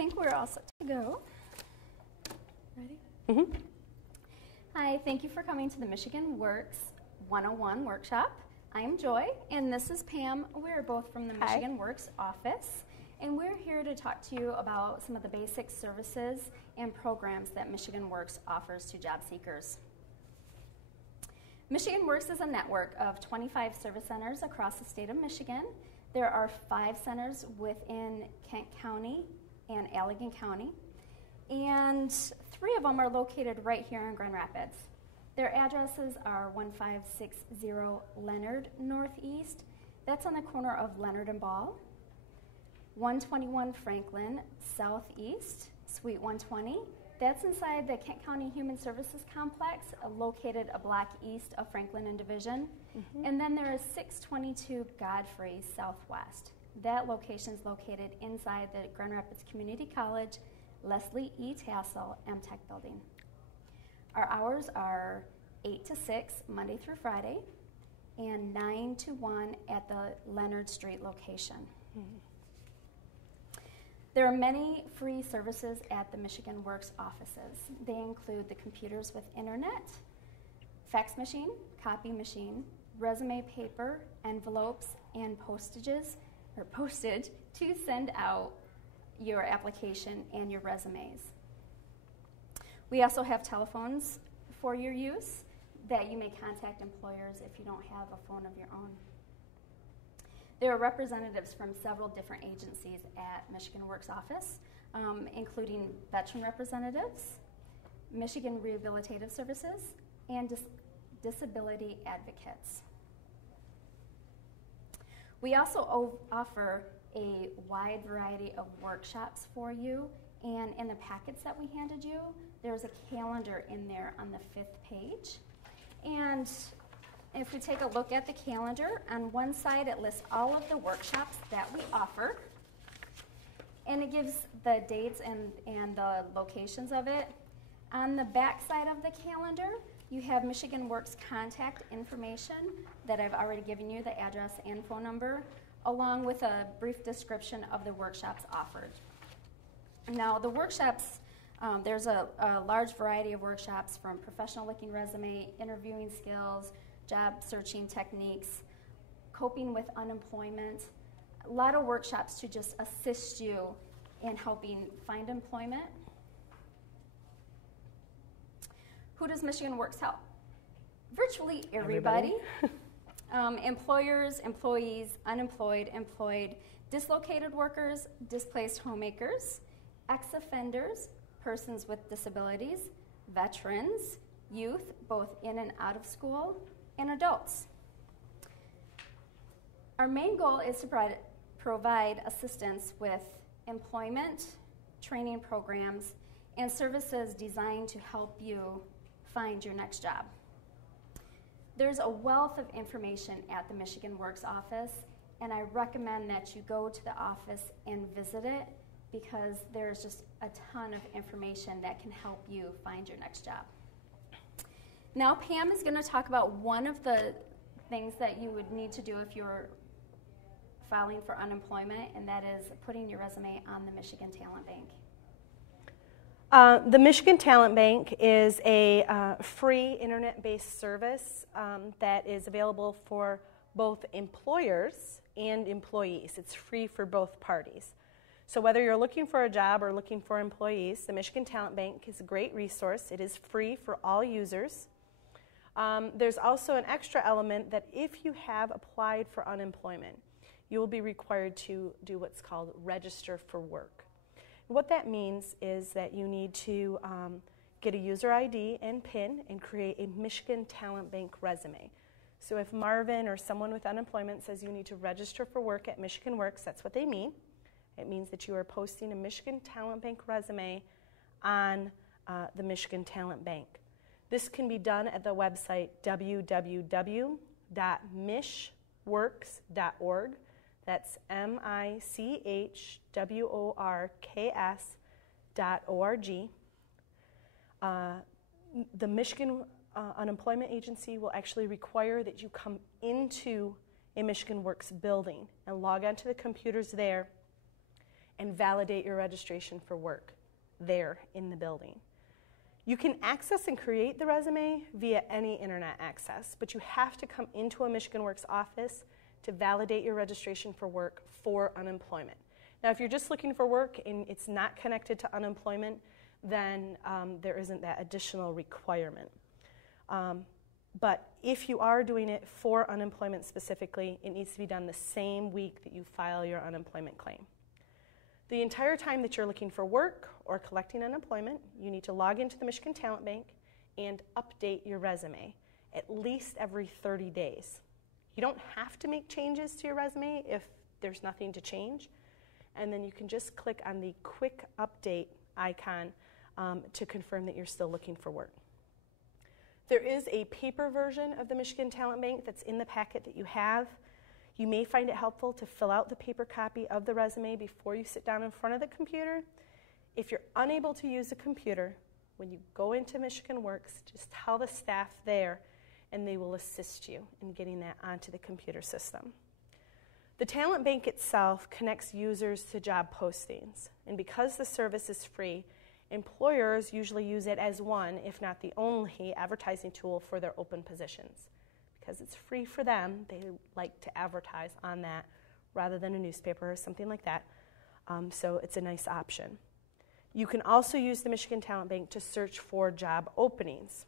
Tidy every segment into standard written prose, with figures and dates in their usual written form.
think we're all set to go. Ready? Mm-hmm. Hi, thank you for coming to the Michigan Works 101 workshop. I am Joy, and this is Pam. We're both from the Michigan Works office, and we're here to talk to you about some of the basic services and programs that Michigan Works offers to job seekers. Michigan Works is a network of 25 service centers across the state of Michigan. There are 5 centers within Kent County and Allegan County, and 3 of them are located right here in Grand Rapids. Their addresses are 1560 Leonard Northeast, that's on the corner of Leonard and Ball, 121 Franklin Southeast, Suite 120, that's inside the Kent County Human Services Complex, located a block east of Franklin and Division. Mm-hmm. And then there is 622 Godfrey Southwest. That location is located inside the Grand Rapids Community College, Leslie E. Tassel MTech building. Our hours are 8 to 6, Monday through Friday, and 9 to 1 at the Leonard Street location. Mm-hmm. There are many free services at the Michigan Works offices. They include the computers with internet, fax machine, copy machine, resume paper, envelopes, and postage to send out your application and your resumes. We also have telephones for your use that you may contact employers if you don't have a phone of your own. There are representatives from several different agencies at Michigan Works office, including veteran representatives, Michigan Rehabilitative Services, and disability advocates. We also offer a wide variety of workshops for you, and in the packets that we handed you, there's a calendar in there on the 5th page. And if we take a look at the calendar, on one side it lists all of the workshops that we offer, and it gives the dates and the locations of it. On the back side of the calendar, you have Michigan Works contact information that I've already given you, the address and phone number, along with a brief description of the workshops offered. Now, the workshops, there's a large variety of workshops from professional looking resume, interviewing skills, job searching techniques, coping with unemployment, a lot of workshops to just assist you in helping find employment. Who does Michigan Works help? Virtually everybody. Employers, employees, unemployed, employed, dislocated workers, displaced homemakers, ex-offenders, persons with disabilities, veterans, youth, both in and out of school, and adults. Our main goal is to provide assistance with employment, training programs, and services designed to help you find your next job. There's a wealth of information at the Michigan Works office, and I recommend that you go to the office and visit it because there's just a ton of information that can help you find your next job. Now Pam is going to talk about one of the things that you would need to do if you're filing for unemployment, and that is putting your resume on the Michigan Talent Bank. The Michigan Talent Bank is a free internet-based service that is available for both employers and employees. It's free for both parties. So whether you're looking for a job or looking for employees, the Michigan Talent Bank is a great resource. It is free for all users. There's also an extra element that if you have applied for unemployment, you will be required to do what's called register for work. What that means is that you need to get a user ID and PIN and create a Michigan Talent Bank resume. So if Marvin or someone with unemployment says you need to register for work at Michigan Works, that's what they mean. It means that you are posting a Michigan Talent Bank resume on the Michigan Talent Bank. This can be done at the website www.michworks.org. That's michworks.org. The Michigan Unemployment Agency will actually require that you come into a Michigan Works building and log onto the computers there and validate your registration for work there in the building. You can access and create the resume via any internet access, but you have to come into a Michigan Works office to validate your registration for work for unemployment. Now, if you're just looking for work and it's not connected to unemployment, then there isn't that additional requirement. But if you are doing it for unemployment specifically, it needs to be done the same week that you file your unemployment claim. The entire time that you're looking for work or collecting unemployment, you need to log into the Michigan Talent Bank and update your resume at least every 30 days. You don't have to make changes to your resume if there's nothing to change, and then you can just click on the quick update icon to confirm that you're still looking for work. There is a paper version of the Michigan Talent Bank that's in the packet that you have. You may find it helpful to fill out the paper copy of the resume before you sit down in front of the computer. If you're unable to use a computer, when you go into Michigan Works, just tell the staff there and they will assist you in getting that onto the computer system. The Talent Bank itself connects users to job postings, and because the service is free, employers usually use it as one, if not the only, advertising tool for their open positions. Because it's free for them, they like to advertise on that rather than a newspaper or something like that. So it's a nice option. You can also use the Michigan Talent Bank to search for job openings.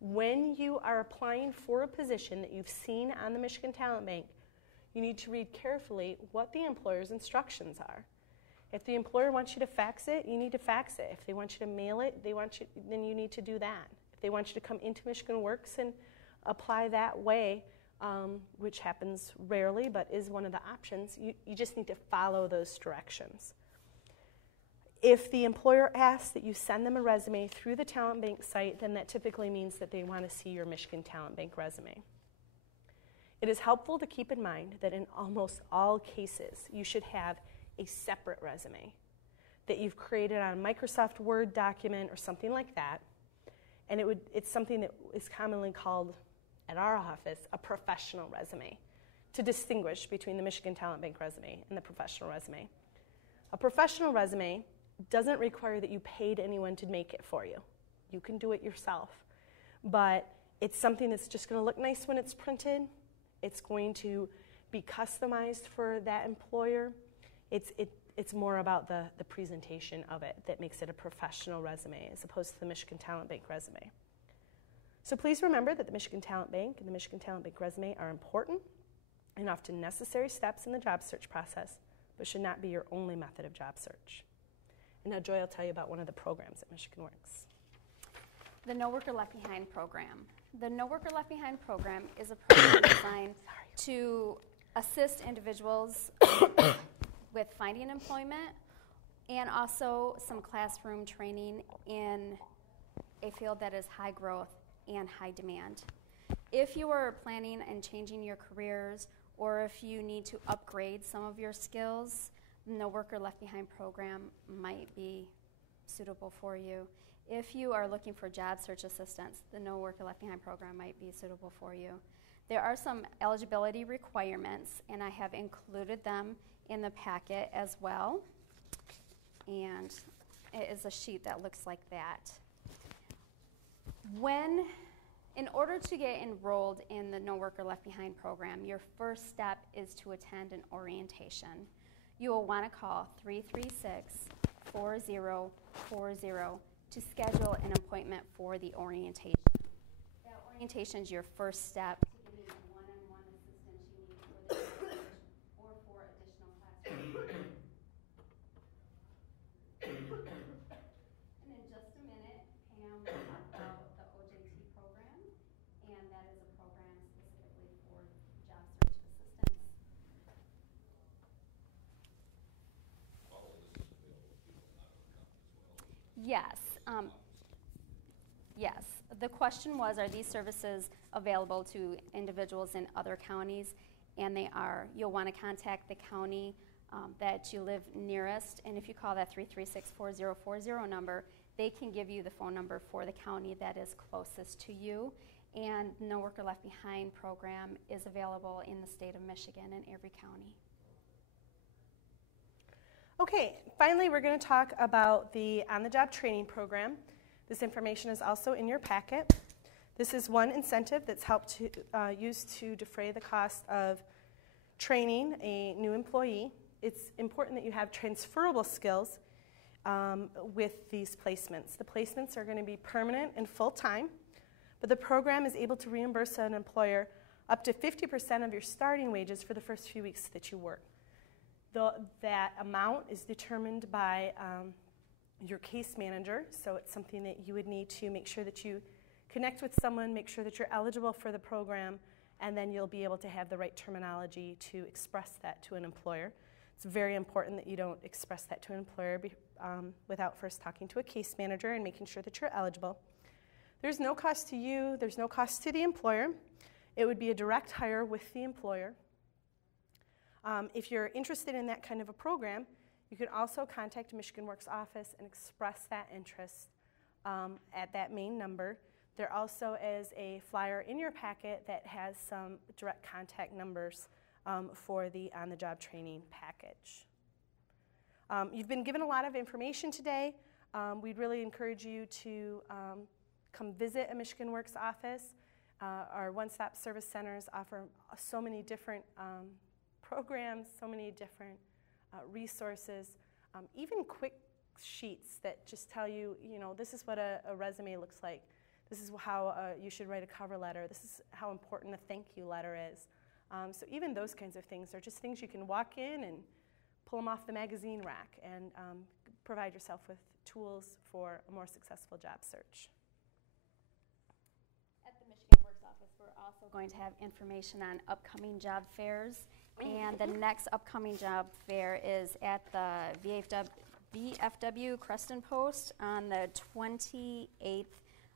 When you are applying for a position that you've seen on the Michigan Talent Bank, you need to read carefully what the employer's instructions are. If the employer wants you to fax it, you need to fax it. If they want you to mail it, then you need to do that. If they want you to come into Michigan Works and apply that way, which happens rarely but is one of the options, you just need to follow those directions. If the employer asks that you send them a resume through the Talent Bank site, then that typically means that they want to see your Michigan Talent Bank resume. It is helpful to keep in mind that in almost all cases, you should have a separate resume that you've created on a Microsoft Word document or something like that, and it's something that is commonly called, at our office, a professional resume, to distinguish between the Michigan Talent Bank resume and the professional resume. A professional resume doesn't require that you paid anyone to make it for you. You can do it yourself. But it's something that's just going to look nice when it's printed. It's going to be customized for that employer. It's more about the presentation of it that makes it a professional resume as opposed to the Michigan Talent Bank resume. So please remember that the Michigan Talent Bank and the Michigan Talent Bank resume are important and often necessary steps in the job search process, but should not be your only method of job search. And now Joy will tell you about one of the programs at Michigan Works. The No Worker Left Behind program. The No Worker Left Behind program is a program designed to assist individuals with finding employment and also some classroom training in a field that is high growth and high demand. If you are planning on changing your careers or if you need to upgrade some of your skills, the No Worker Left Behind program might be suitable for you. If you are looking for job search assistance, the No Worker Left Behind program might be suitable for you. There are some eligibility requirements, and I have included them in the packet as well. And it is a sheet that looks like that. In order to get enrolled in the No Worker Left Behind program, your first step is to attend an orientation. You will want to call 336-4040 to schedule an appointment for the orientation. That orientation is your first step to getting the one-on-one assistance you need for the research or for additional classroom. And in just a minute, Pam will talk about the OJT program, and that is a program specifically for job search assistance. Yes. Yes. The question was, are these services available to individuals in other counties? And they are. You'll want to contact the county that you live nearest, and if you call that 336-4040 number, they can give you the phone number for the county that is closest to you. And No Worker Left Behind program is available in the state of Michigan in every county. Okay, finally we're going to talk about the on-the-job training program. This information is also in your packet. This is one incentive that's helped used to defray the cost of training a new employee. It's important that you have transferable skills with these placements. The placements are going to be permanent and full-time, but the program is able to reimburse an employer up to 50% of your starting wages for the first few weeks that you work. That amount is determined by your case manager, so it's something that you would need to make sure that you connect with someone, make sure that you're eligible for the program, and then you'll be able to have the right terminology to express that to an employer. It's very important that you don't express that to an employer without first talking to a case manager and making sure that you're eligible. There's no cost to you, there's no cost to the employer. It would be a direct hire with the employer. If you're interested in that kind of a program, you can also contact Michigan Works office and express that interest at that main number. There also is a flyer in your packet that has some direct contact numbers for the on-the-job training package. You've been given a lot of information today. We'd really encourage you to come visit a Michigan Works office. Our one-stop service centers offer so many different programs, so many different resources, even quick sheets that just tell you, this is what a resume looks like. This is how you should write a cover letter. This is how important a thank you letter is. So even those kinds of things are just things you can walk in and pull them off the magazine rack and provide yourself with tools for a more successful job search. At the Michigan Works office, we're also going to have information on upcoming job fairs. And the next upcoming job fair is at the VFW Creston Post on the 28th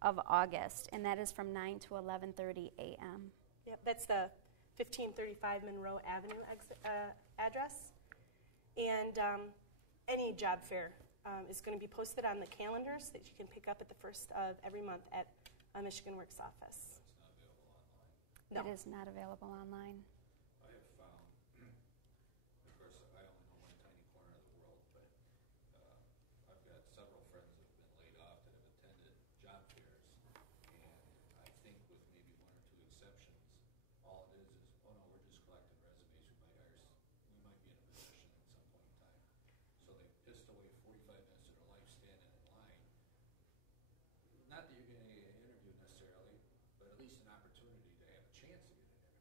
of August, and that is from 9 to 11:30 a.m. Yep, that's the 1535 Monroe Avenue address. And any job fair is going to be posted on the calendars that you can pick up at the first of every month at a Michigan Works office. No. It is not available online. I have found, of course, I only know one tiny corner of the world, but I've got several friends that have been laid off that have attended job fairs, and I think with maybe one or two exceptions, all it is, oh no, we're just collecting resumes. We might be in a position at some point in time. So they pissed away 45 minutes of their life standing in line. Not that you're going to get an interview necessarily, but at least an opportunity to have a chance to get an interview.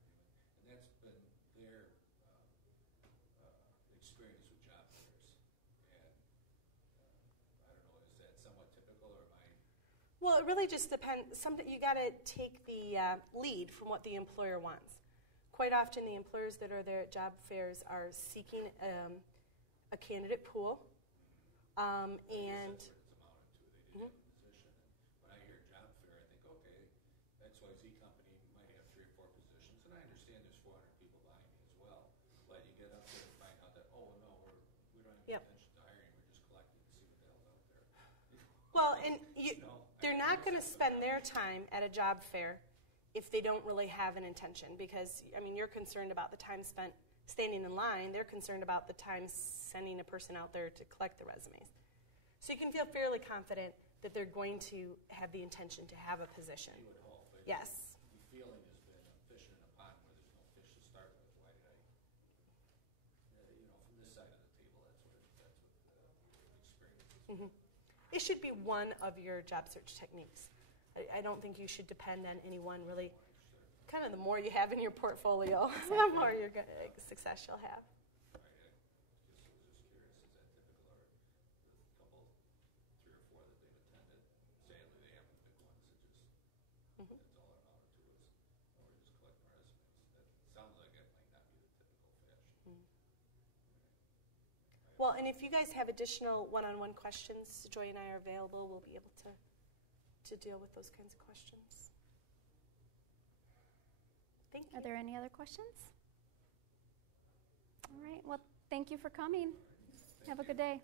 And that's been their experience with job fairs. And I don't know, is that somewhat typical, or am I? Well, it really just depends. You got to take the lead from what the employer wants. Quite often, the employers that are there at job fairs are seeking a candidate pool, and. When I hear job fair, I think, okay, XYZ company might have 3 or 4 positions, and I understand there's 400 people buying me as well. But you get up there and find out that, oh no, we don't have any intention to hiring, we're just collecting to see what the hell's out there. Well, and they're not going to spend their time at a job fair if they don't really have an intention, because you're concerned about the time spent standing in line. They're concerned about the time sending a person out there to collect the resumes. So you can feel fairly confident that they're going to have the intention to have a position. You would hope. But yes. The feeling has been I'm fishing in a pond where there's no fish to start with. Why did I? From this side of the table, that's what the experience is. Mm-hmm. It should be one of your job search techniques. I don't think you should depend on any one really. Kind of the more you have in your portfolio, the more success you'll have. Well, and if you guys have additional one-on-one questions, Joy and I are available. We'll be able to deal with those kinds of questions. Thank you. Are there any other questions? All right. Well, thank you for coming. Have a good day.